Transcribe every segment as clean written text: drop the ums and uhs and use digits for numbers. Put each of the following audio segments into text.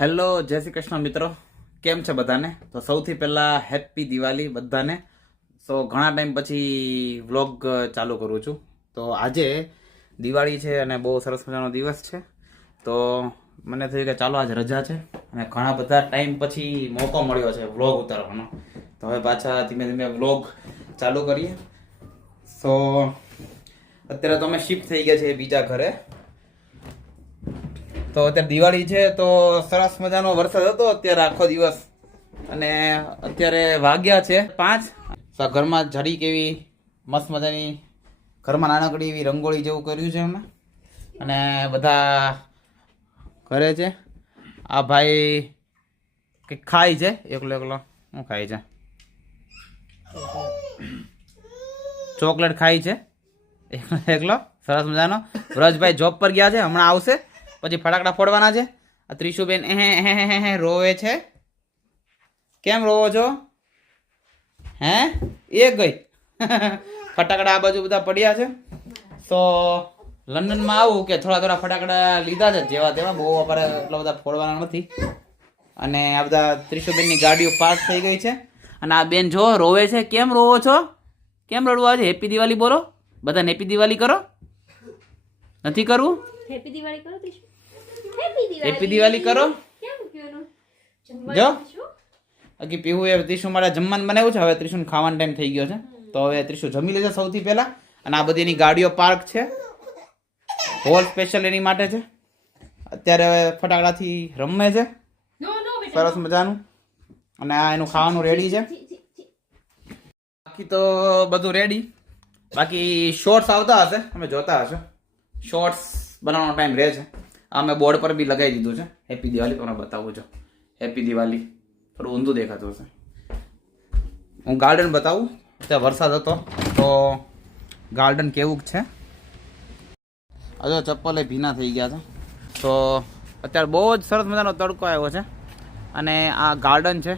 Hello, જય શ્રી કૃષ્ણ મિત્રો, કેમ છે બધાને? તો સૌથી પહેલાં હેપી દિવાળી બધાને. સો ઘણા ટાઈમ પછી વ્લોગ ચાલુ કરું છું. તો આજે દિવાળી છે અને બહુ સરસ મજાનો દિવસ છે. તો મને થયું કે ચાલો આજ રજા છે અને ઘણા બધા ટાઈમ પછી મોકો મળ્યો છે વ્લોગ ઉતારવાનો. તો હવે પાછા ધીમે ધીમે વ્લોગ ચાલુ કરીએ. સો અત્યારે તો અમે શિફ્ટ થઈ ગયા છે બીજા ઘરે. તો અત્યારે દિવાળી છે તો સરસ મજાનો વરસાદ હતો અત્યારે આખો દિવસ, અને અત્યારે વાગ્યા છે 5. ઘરમાં ઝાડી કેવી મસ્ત મજાની ઘરમાં નાનકડી એવી રંગોળી જેવું કર્યું છે અમે, અને બધા ઘરે છે. આ ભાઈ કંઈક ખાય છે એકલો એકલો. શું ખાય છે? ચોકલેટ ખાય છે એકલો સરસ મજાનો. વ્રજભાઈ જોબ પર ગયા છે, હમણાં આવશે પછી ફટાકડા ફોડવાના છે. આ ત્રિશુબેન રોવે છે. કેમ રોવો છો? હે એ ગઈ ફટાકડા આ બાજુ બધા પડ્યા છે. તો લંડનમાં આવું કે થોડા થોડા ફટાકડા લીધા છે જેવા તેવા, બહુ આપણે એટલા બધા ફોડવાના નથી. અને આ બધા ત્રિશુબેનની ગાડીઓ પાર્ક થઈ ગઈ છે. અને આ બેન જો રોવે છે. કેમ રોવો છો? કેમ રડવા છે? હેપી દિવાળી બોલો બધાને. હેપી દિવાળી કરો. નથી કરવું? હેપી દિવાળી કરો. હેપી દિવાળી કરો. જો બાકી પીવું એ ત્રિશુ માટે જમવાનું બનાવ્યું છે. હવે ત્રિશુને ખાવાનો ટાઈમ થઈ ગયો છે, તો હવે ત્રિશુ જમી લેશે સૌથી પહેલા. અને આ બધી એની ગાડીઓ પાર્ક છે, હોલ સ્પેશિયલ એની માટે છે. અત્યારે હવે ફટાકડાથી રમે છે સરસ મજાનું, અને આ એનું ખાવાનું રેડી છે. બાકી તો બધું રેડી. બાકી શોર્ટ્સ આવતા હશે, તમે જોતા હશો. શોર્ટ્સ બનાવવાનો ટાઈમ રહે છે. અમે બોર્ડ પર બી લગાવી દીધું છે હેપી દિવાળી. તમને બતાવું છું હેપી દિવાળી. થોડું ઊંધું દેખાતું હશે. હું ગાર્ડન બતાવું. ત્યાં વરસાદ હતો તો ગાર્ડન કેવું છે. હજુ ચપ્પલે ભીના થઈ ગયા છે. તો અત્યારે બહુ જ સરસ મજાનો તડકો આવ્યો છે. અને આ ગાર્ડન છે,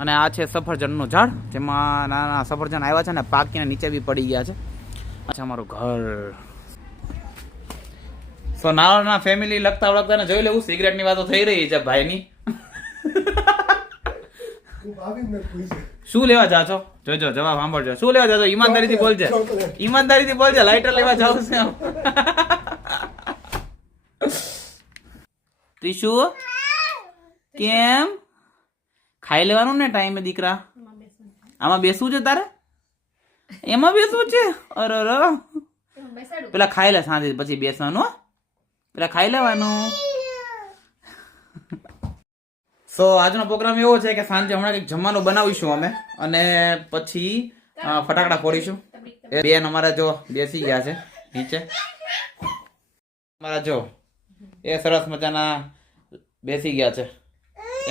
અને આ છે સફરજનનું ઝાડ, જેમાં નાના નાના સફરજન આવ્યા છે ને પાકીને નીચે બી પડી ગયા છે. અચ્છા, અમારું ઘર. સો નાના ફેમિલી લગતા વળગતા ને જોઈ લેવું. સિગરેટની વાતો થઈ રહી છે ભાઈની. શું લેવા જાઓ છો? જોજો જવાબ સાંભળજો. શું લેવા જાઓ? ઈમાનદારીથી બોલજે. ઈમાનદારીથી બોલજે. લાઇટર લેવા જાવ છે. ત્રિશુ કેમ? ખાઈ લેવાનું ને ટાઈમે દીકરા. આમાં બેસવું છે તારે? એમાં બેસવું છે? અરે પેલા ખાઈ લે સાંજે પછી બેસવાનું. પેલા ખાઈ લેવાનું. સો આજનો પ્રોગ્રામ એવો છે કે સાંજે હમણાં કંઈક જમવાનું બનાવીશું અમે, અને પછી ફટાકડા ફોડીશું. એ બેન અમારા જો બેસી ગયા છે નીચે. અમારા જો એ સરસ મજાના બેસી ગયા છે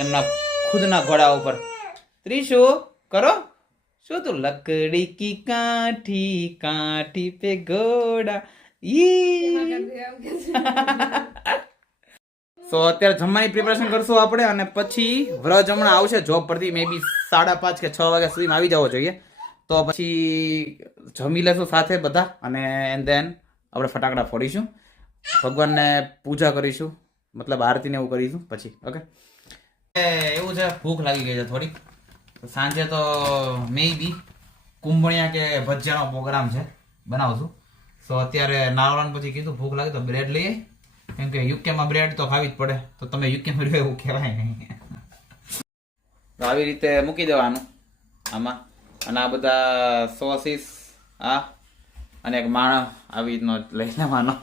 એમના ખુદના ઘોડા ઉપર. ત્રિશુ કરો શું તું? લકડી કી કાઠી કાઠી પે ઘોડા. સો અત્યારે જમવાની પ્રિપેરેશન કરશું આપણે, અને પછી વ્રજ હમણાં આવશે જોબ પરથી. મે બી 5:30 કે 6 વાગ્યા સુધીમાં આવી જવો જોઈએ. તો પછી જમી લેશું સાથે બધા, અને એન્ડ ધેન આપણે ફટાકડા ફોડીશું, ભગવાનને પૂજા કરીશું, મતલબ આરતીને એવું કરીશું પછી. ઓકે, એવું છે. ભૂખ લાગી ગઈ છે થોડીક. સાંજે તો મે બી કુંભણિયા કે ભજીયાનો પ્રોગ્રામ છે, બનાવશું. સો અત્યારે નાવરાન પછી કીધું ભૂખ લાગે તો બ્રેડ લઈએ, કેમ કે યુકેમાં બ્રેડ તો ખાવી જ પડે. તો તમે યુકેમાં રહ્યો એવું કહેવાય નહીં. તો આવી રીતે મૂકી દેવાનું આમાં, અને આ બધા સોસીસ આ અને એક માણસ આવી રીતનો લઈ લેવાનો.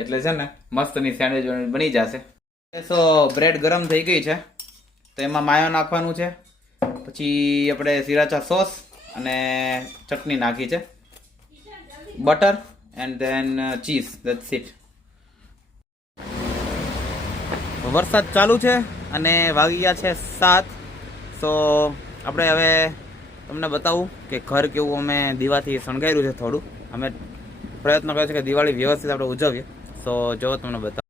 એટલે છે ને મસ્તની સેન્ડવિચ બની જશે. સો બ્રેડ ગરમ થઈ ગઈ છે, તો એમાં માયો નાખવાનું છે. પછી આપણે સિરાચા સોસ અને ચટણી નાખી છે, butter and then cheese. That's it. વરસાદ ચાલુ છે અને વાગી ગયા છે 7. સો આપણે હવે તમને બતાવું કે ઘર કેવું અમે દીવાથી શણગાર્યું છે. થોડું અમે પ્રયત્ન કર્યો છે કે દિવાળી વ્યવસ્થિત આપણે ઉજવીએ. સો જો તમને બતાવું.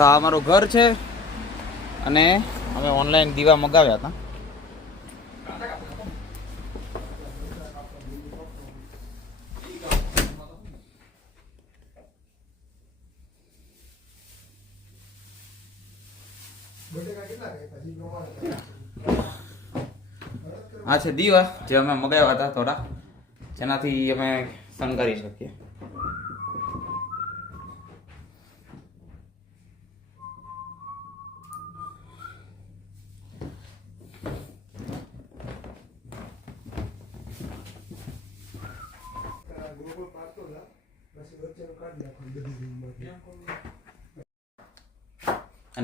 આ અમારું ઘર છે, અને અમે ઓનલાઈન દીવા મગાવ્યા હતા. આ છે દીવા જે અમે મગાવ્યા હતા થોડા, જેનાથી અમે શણગારી શકીએ.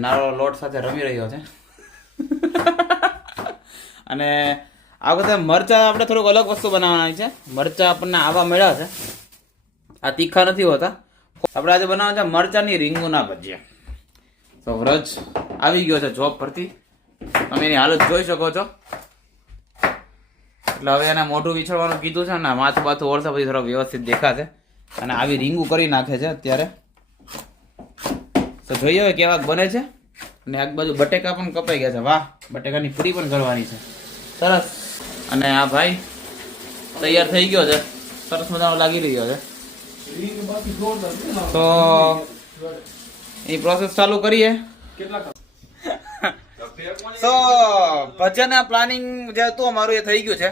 નાળો લોટ સાથે રમી રહ્યો છે. અને આ બધા મરચા આપણે થોડુંક અલગ વસ્તુ બનાવવાની છે. મરચા આપણને આવા મળ્યા છે, આ તીખા નથી હોતા. આપણે આજે બનાવવા છે મરચાની રીંગુના ભજીયા. તો વ્રજ આવી ગયો છે જોબ પરથી, તમે એની હાલત જોઈ શકો છો. એટલે હવે એને મોઢું વિછળવાનું કીધું છે ને માથું બાથું ઓળશે પછી થોડો વ્યવસ્થિત દેખાશે. અને આવી રીંગું કરી નાખે છે અત્યારે. તો જોઈએ હવે કેવાક બને છે. અને એક બાજુ બટેકા પણ કપાઈ ગયા છે. વાહ, બટેકાની પૂરી પણ કરવાની છે. સરસ. અને આ ભાઈ તૈયાર થઈ ગયો છે, સરસ મજાનો લાગી રહ્યો છે. તો એ પ્રોસેસ ચાલુ કરીએ. તો ભજીયાના પ્લાનિંગ જે હતું અમારું એ થઈ ગયું છે.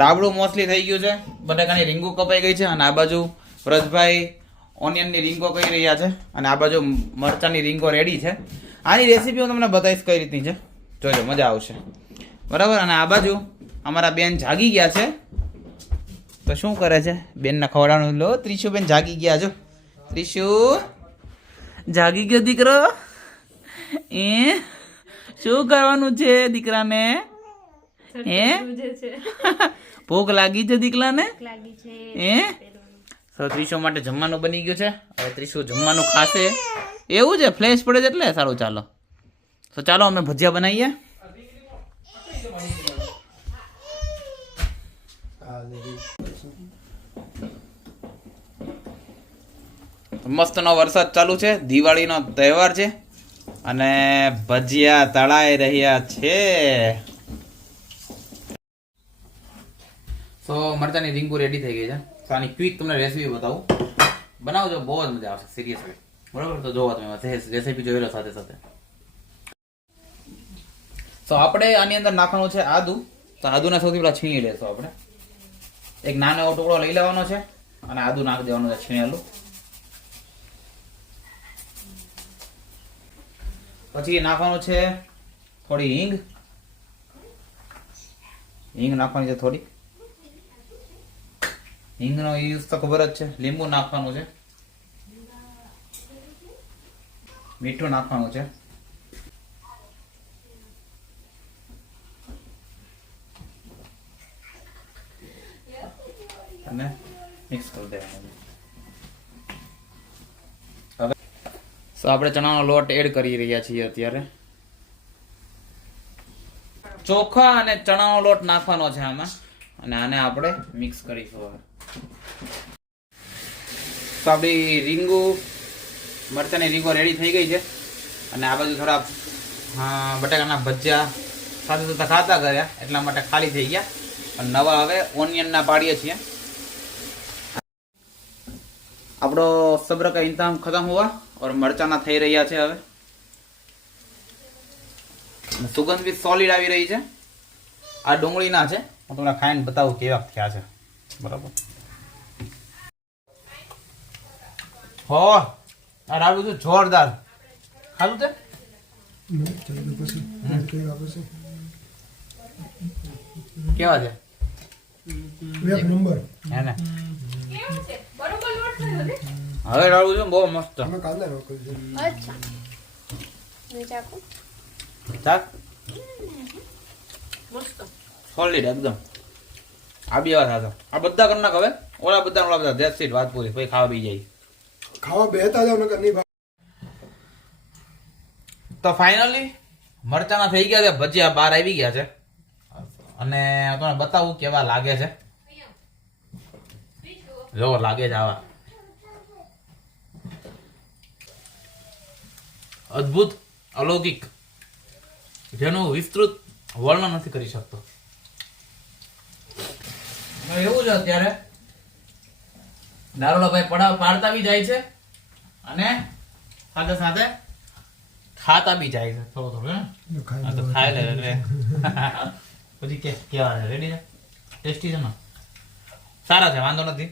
રાબડું મોસ્ટલી થઈ ગયું છે, બટેકાની રીંગુ કપાઈ ગઈ છે, અને આ બાજુ વ્રજભાઈ ઓનિયનની રીંગો કરી રહ્યા છે, અને આ બાજુ મરચાની રીંગો રેડી છે. આની રેસીપી હું તમને બતાવીશ કઈ રીતની છે, જોજો મજા આવશે. બરાબર. અને આ બાજુ અમારા બેન જાગી ગયા છે. તો શું કરે છે બેનને ખવડાવવાનું? લો ત્રિશુ બેન જાગી ગયા. જો ત્રિશુ જાગી ગયો દીકરો. એ શું કરવાનું છે દીકરાને? હે ભૂખ લાગી છે દીકરાને? હે? તો ત્રિશુ માટે જમવાનું બની ગયું છે. હવે ત્રિશુ જમવાનું ખાશે. એવું છે, ફ્લેશ પડે છે એટલે સારું. ચાલો તો ચાલો અમે ભજીયા બનાવીએ. મસ્તનો વરસાદ ચાલુ છે, દિવાળીનો તહેવાર છે, અને ભજીયા તળાઈ રહ્યા છે. તો મરચાની રીંગુ રેડી થઈ ગઈ છે. તો આની ક્વિક તમને રેસીપી બતાવું. બનાવજો, બહુ જ મજા આવશે સિરિયસલી. બરાબર. તો જોવા તમે રેસીપી જોઈ લો સાથે સાથે. તો આપણે આની અંદર નાખવાનું છે આદુ. તો આદુને સૌથી પહેલા છીણી લેશું આપણે. એક નાનો એવો ટુકડો લઈ લેવાનો છે અને આદુ નાખી દેવાનું છે છીણેલું. પછી નાખવાનું છે થોડી હિંગ. હિંગ નાખવાની છે થોડી. હિંગનો યુઝ તો ખબર જ છે. લીંબુ નાખવાનું છે. મીઠું નાખવાનું છે. અને મિક્સ કરી દેવાનું. હવે તો આપણે ચણાનો લોટ એડ કરી રહ્યા છીએ અત્યારે. ચોખા અને ચણાનો લોટ નાખવાનો છે આમાં, અને આને આપણે મિક્સ કરીશું. હવે તો આપણી રીંગુ મરચાની રીંગો રેડી થઈ ગઈ છે. અને આ બાજુ થોડા બટાકાના ભજીયા સાથે સાથે ખાતા કર્યા એટલા માટે ખાલી થઈ ગયા. અને નવા હવે ઓનિયનના પાડીએ છીએ. આપણો સબ્ર કા ઇંતજામ ખતમ હુઆ और મરચાના થઈ રહ્યા છે. હવે સુગંધ બી સોલિડ આવી રહી છે. આ ડુંગળીના છે, હું તમને ખાઈને બતાવું કેવા થયા છે. બરાબર. હો આ રાડું તો જોરદાર. ખાધું તે કેવા છે? એક નંબર હે ને? હવે રાડું છે બહુ મસ્ત. ચાક સોલિડ એકદમ. આ બી વાત હતા. આ બધા કરી નાખ. હવે ઓલા બધા ધેટ સીટ વાત પૂરી. પછી ખાવા બી જાય. ખાવા બેતા જાવ નકર નહીં. તો ફાઇનલી મરચાના થઈ ગયા છે ભજીયા, બહાર આવી ગયા છે. અને તમને બતાવું કેવા લાગે છે. જો લાગે છે આવા અદ્ભુત, અલૌકિક. જેનું વિસ્તૃત વર્ણન નથી કરી શકતો. એવું છે અત્યારે નારોલાભાઈ પડાવ પાડતા બી જાય છે અને સાથે સાથે ખાતા બી જાય છે થોડું થોડું. હા તો ખાઈ લે એટલે પછી કેવા રેડી છે, ટેસ્ટી છે ને, સારા છે, વાંધો નથી.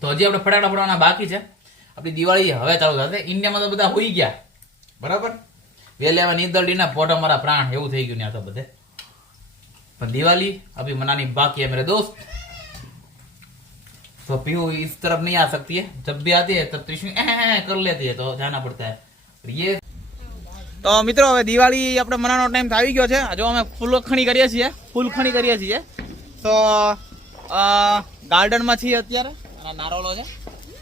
તો હજી આપણે ફટાકડા ફોડવાના બાકી છે. આપણી દિવાળી હવે ચાલુ થશે. ઇન્ડિયામાં તો બધા હોઈ ગયા બરાબર, વેલે હવે નીંદરડીના પોટ અમારા પ્રાણ એવું થઈ ગયું ને આ તો બધે. પણ દિवाली अभी मनानी बाकी है मेरे दोस्त. तो पीहू इस तरफ नहीं आ सकती है, जब भी आती है तब त्रिशु कर लेती है, तो जाना पड़ता है ये. तो મિત્રો હવે દિવાળી આપણે મનાવાનો ટાઈમ આવી ગયો છે. જો અમે ફૂલખણી કરીએ છીએ તો ગાર્ડનમાં છીએ અત્યારે. અને નારોલો છે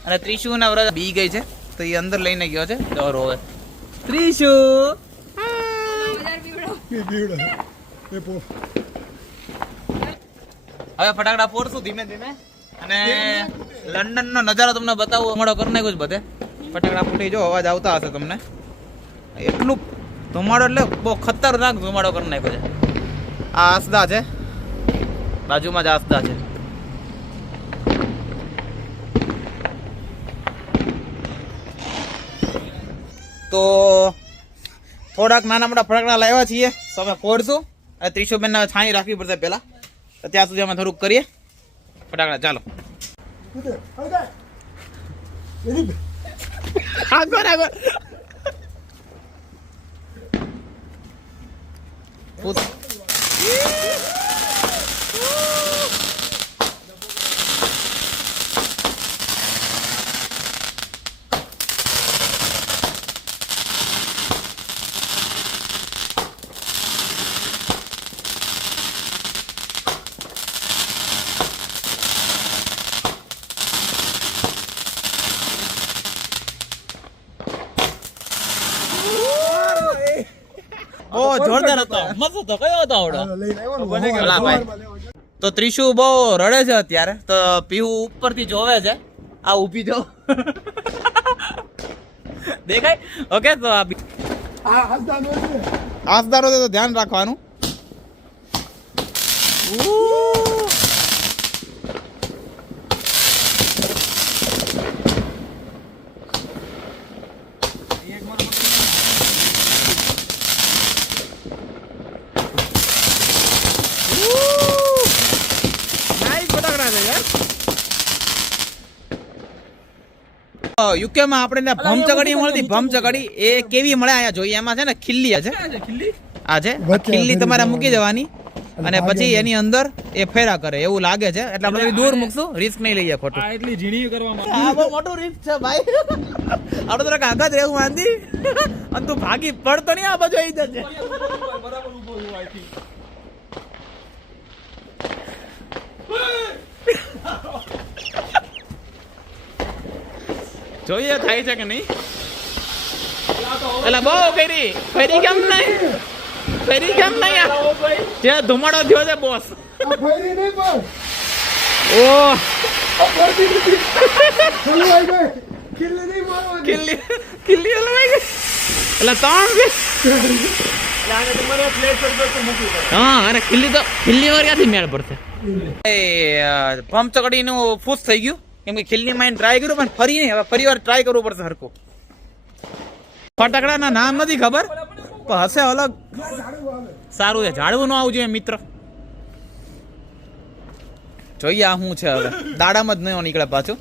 અને ત્રિશુ ના વ્રત બી ગઈ છે તો એ અંદર લઈને ગયો છે. તો રોવે ત્રિશુ હવે ફટાકડા ફોડશું ધીમે ધીમે અને લંડન નો નજારો તમને બતાવું. ધુમાડો કરી નાખ્યો છે બધે, ફટાકડા ફૂટી જો અવાજ આવતા હશે તમને. એટલું ધુમાડો એટલે બહુ ખતરનાક ધુમાડો કરી નાખ્યો છે. આ આસદા છે, બાજુમાં જ આસદા છે. તો થોડાક નાના મોટા ફટાકડા લાવ્યા છીએ તો અમે ફોડશું. અને ત્રિશુબેન ને છાણી રાખવી પડશે પેલા, ત્યાં સુધી અમે થોડુંક કરીએ ફટાકડા. ચાલો આગળ આગળ જોરદાર હતો, મસ્ત હતો. કયો હતો આવડો? તો ત્રિશુ બહુ રડે છે અત્યારે. તો પીહુ ઉપરથી જોવે છે. આ ઊભી જો દેખાય. ઓકે, તો આસદારો તો ધ્યાન રાખવાનું. યુકે માં આપણે ભમચકડી મળતી, ભમચકડી એ કેવી મળે અહીંયા જોઈએ. એમાં છે ને ખીલ્લી છે, આ છે ખીલ્લી તમારે મૂકી દેવાની અને પછી એની અંદર એ ફેરા કરે એવું લાગે છે. એટલે આપણે દૂર મૂકશું, રિસ્ક નહીં લઈએ ખોટું. એટલી ઝીણી કરવામાં આ બહુ મોટું રિસ્ક છે ભાઈ. આપણે તો કાગજ રહેવું માંદી અને તું ભાગી પડતો નહીં, આ બાજુ આવી જશે. બરાબર ઉભો હું આઈ થિંક. જોઈએ થાય છે કે નહીં. એટલે બહુ ફેરી કેમ નહીં, ફેરી કેમ નહીં જે ધુમાડો થયો છે બોસ. ઓ કિલ્લી હલવાઈ ગઈ. એટલે હા, અરે ખીલ્લી વાર ક્યાંથી મેળ પડશે. ભમચકડી નું ફૂસ થઈ ગયું કેમ કે ખીલ્લી માં ટ્રાય કર્યું પણ ફરી નહીં. હવે ફરી વાર ટ્રાય કરવું પડશે હરખું. ફટાકડા ના નામ નથી ખબર પણ હશે અલગ. સારું છે, ઝાડવું ન આવવું જોઈએ મિત્ર. જોઈએ આ શું છે હવે. દાડામ જ નહીં નીકળે પાછું.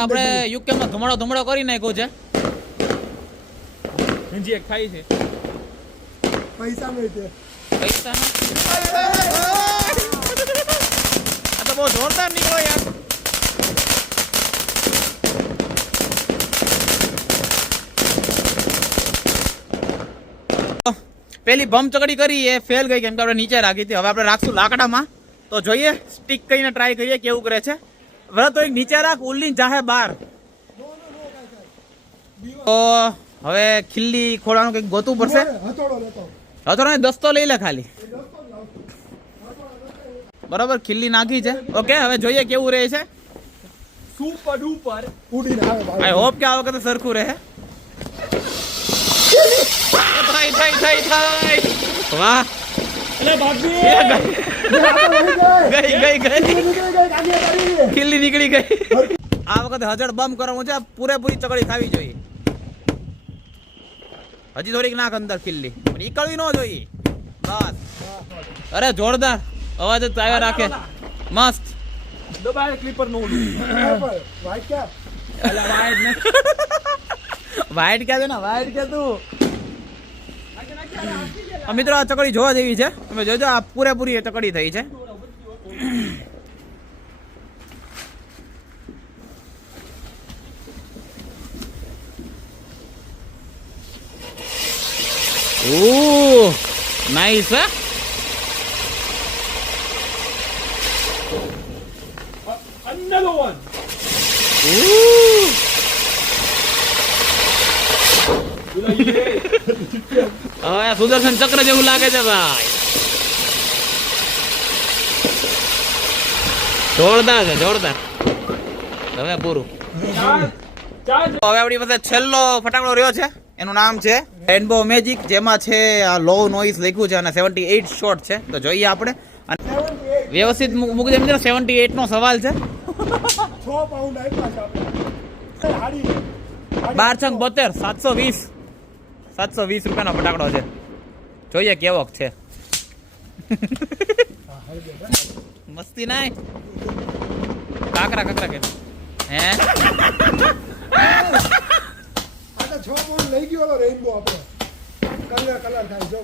આપણે યુકે માં ધુમાડો કરી નાખ્યો છે. હજી એક ખાઈ છે પૈસા આ તો બહુ જોરદાર નીકળો યાર. પેલી બમ ચકડી કરી એ ફેલ ગઈ કેમ કે આપણે નીચે રાખી હતી. હવે આપણે રાખશું લાકડામાં. તો જોઈએ સ્ટીક કરીને ટ્રાય કરીએ કેવું કરે છે. વરત તો એક નીચે રાખ ઉલ્લી જાહે બહાર. તો હવે ખીલ્લી ખોળવાનું કંઈક ગોતવું પડશે. હથોડો ને દસ્તો લઈ લે ખાલી. બરાબર ખીલ્લી નાખી છે. ઓકે હવે જોઈએ કેવું રહે છે. સુપર ડુપર ઉડીને આવે ભાઈ. આઈ હોપ કે આ વખતે સરખું રહે. થઈ. વાહ અરે ભાગી ગઈ ખીલ્લી નીકળી ગઈ. આ વખતે હજડ બમ કરવાનું છે. પૂરેપૂરી ચકડી ખાવી જોઈએ. હજી થોડીક નાખ અંદર ખીલ્લી નીકળવી ન જોઈએ. બસ અરે જોરદાર અવાજ જ ચાવ્યા રાખે. મસ્ત દબાય ક્લિપર નો ઉડું ભાઈ ક્યાં? અલા વાયર ને વાઈટ ક્યાં છે ને વાઈટ ક્યાં તું. મિત્રો આ ચકડી જોવા જેવી છે. તમે જોજો આ પૂરેપૂરી ચકડી થઈ છે. ઓહ નાઈસ હે. another one હવે સુદર્શન ચક્ર જેવું લાગે છે ભાઈ. જોરદાર છે જોરદાર. હવે પૂરું. ચાર હવે આપણી પાસે છેલ્લો ફટાકડો રહ્યો છે. એનું નામ છે રેનબો મેજિક. જેમાં છે આ લો નોઇઝ લખ્યું છે અને 78 શોટ છે. તો જોઈએ આપણે વ્યવસ્થિત મૂકી દેમ છે. 78 નો સવાલ છે. 6 પાઉન્ડ આપ્યા છે આપણે. હાડી 12 × 72 720 રૂપિયાનો ફટાકડો છે. જોઈએ કેવોક છે. મસ્તી નાય કાકરા કે હે આ તો 6 પાઉન્ડ લઈ ગયો ઓલો રેઇનબો આપણે. કલર થાય જો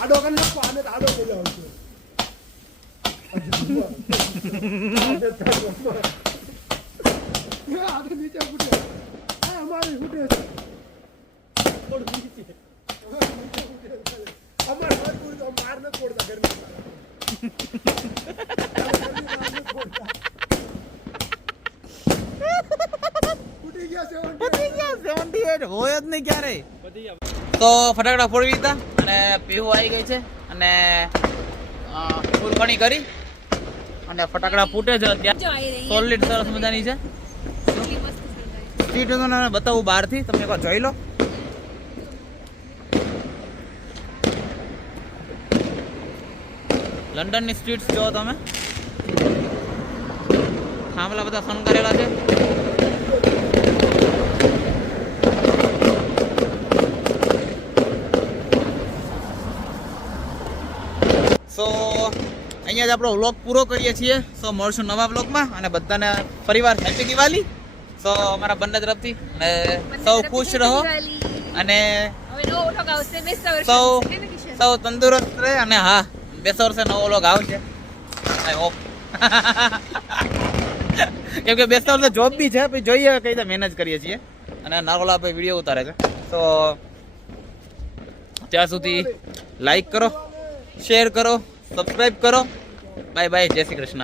આડો કરી નાખો. આને તો આડો થઈ જાવ છે. આ તો નીચે ફૂટે. આ અમારી ફૂટે છે. અમાર ભાઈ કોઈ તો માર ન છોડતા ઘરમાં. ફૂટી ગયા 78 હોય જ નહીં ક્યારે. તો ફટાકડા ફોડવી દીધા અને પીવું આવી ગઈ છે અને ફૂલકણી કરી અને ફટાકડા ફૂટે છે. અત્યારે સોલિડ સરસ મજાની છે. સ્ટ્રીટ તમને બતાવું બહારથી. તમે એકવાર જોઈ લો. લંડનની સ્ટ્રીટ્સ જો તમે. થાંભલા બધા શણગારેલા છે. સો અહીંયા જ આપણો વ્લોગ પૂરો કરીએ છીએ. સો મળશું નવા વ્લોગમાં અને બધાને ફરીવાર હેપી દિવાળી. સો અમારા બંને તરફથી અને સૌ ખુશ રહો અને સૌ તંદુરસ્ત રહે. અને હા બેસતા વર્ષે નવો વ્લોગ આવશે આઈ હોપ. કેમ કે બેસતા વર્ષે જોબ બી છે. પછી જોઈએ કઈ રીતે મહેનત કરીએ છીએ અને નારોલા ભાઈ વિડીયો ઉતારે છે. તો ત્યાં સુધી લાઈક કરો, શેર કરો, સબસ્ક્રાઈબ કરો. Bye bye. જય શ્રી કૃષ્ણ.